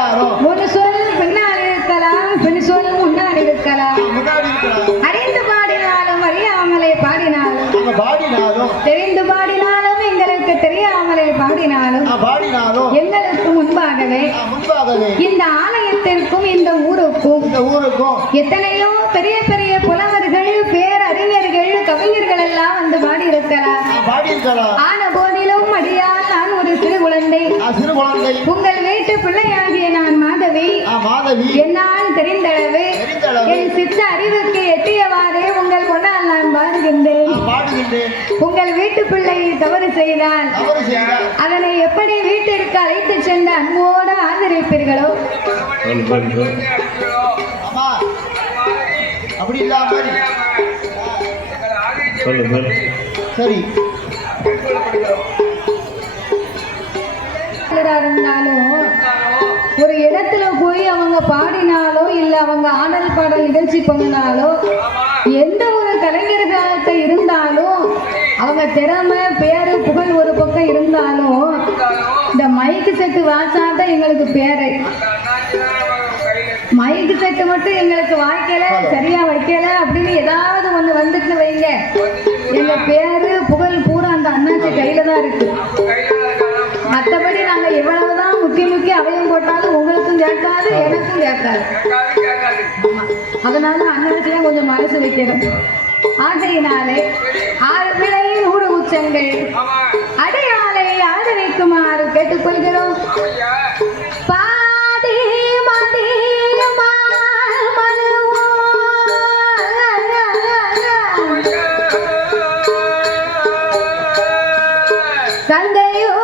எல்லாரும் ஒரு சொல் பின்னால் இருக்கலாம், பின் சொல் முன்னால் இருக்கலாம். அறிந்து பாடினாலும் அறியாமலே பாடினாலும், தெரிந்து பாடினாலும் எங்களுக்கு தெரியாமலே பாடினாலும் எங்களுக்கு முன்பாகவே இந்த ஆலயத்திற்கும் இந்த ஊருக்கும் எத்தனையோ பெரிய பெரிய புலவர்கள், பேரறிஞர்கள், கவிஞர்கள் எல்லாம் வந்து பாடி இருக்கலாம். ஆன போதிலும் அடியால் நான் ஒரு சிறு குழந்தை, உங்கள் வீட்டு பிள்ளையாகிய நான் மாதவி. என்னால் தெரிந்தளவு என் சித்த அறிவுக்கு எட்டியவாறே உங்கள் கொண்டால் நான் பாடுகின்றேன். உங்கள் வீட்டு பிள்ளை தவறு செய்தால் அதனை எப்படி வீட்டிற்கு அழைத்து சென்று அன்போடு ஆதரிப்பீர்களோ அப்படி இல்லாம சரி இருந்தாலும் ஒரு இடத்துல போய் அவங்க பாடினாலோ இல்ல அவங்க ஆடல் பாடல் நிகழ்ச்சி பண்ணினாலோ எந்த ஒரு கலைஞர்களாக இருந்தாலும் அவங்க திறமை பேரு புகழ் ஒரு பக்கம் இருந்தாலும் இந்த மைக்கு செட்டு வாசாதான் எங்களுக்கு பேரு. மைக்கு செட்டு மட்டும் எங்களுக்கு வாய்க்கல, சரியா வைக்கல அப்படின்னு ஏதாவது ஒண்ணு வந்துட்டு வைங்க, எங்க பேரு புகழ் பூரா அந்த அண்ணாச்சி கையில தான் இருக்கு. மற்றபடி நாங்க எவ்வளவுதான் முக்கி அவயம் போட்டாலும் உங்களுக்கும் கேட்காது, எனக்கும் கேட்காது. அதனால அண்ணாச்சிதான் கொஞ்சம் மனசு வைக்கிறோம். ஆகையினாலே 6 விளையின் ஊடு உச்சங்கள் அடையாளை ஆதரிக்குமாறு கேட்டுக்கொள்கிறோம். பாதி மதி கங்கையோ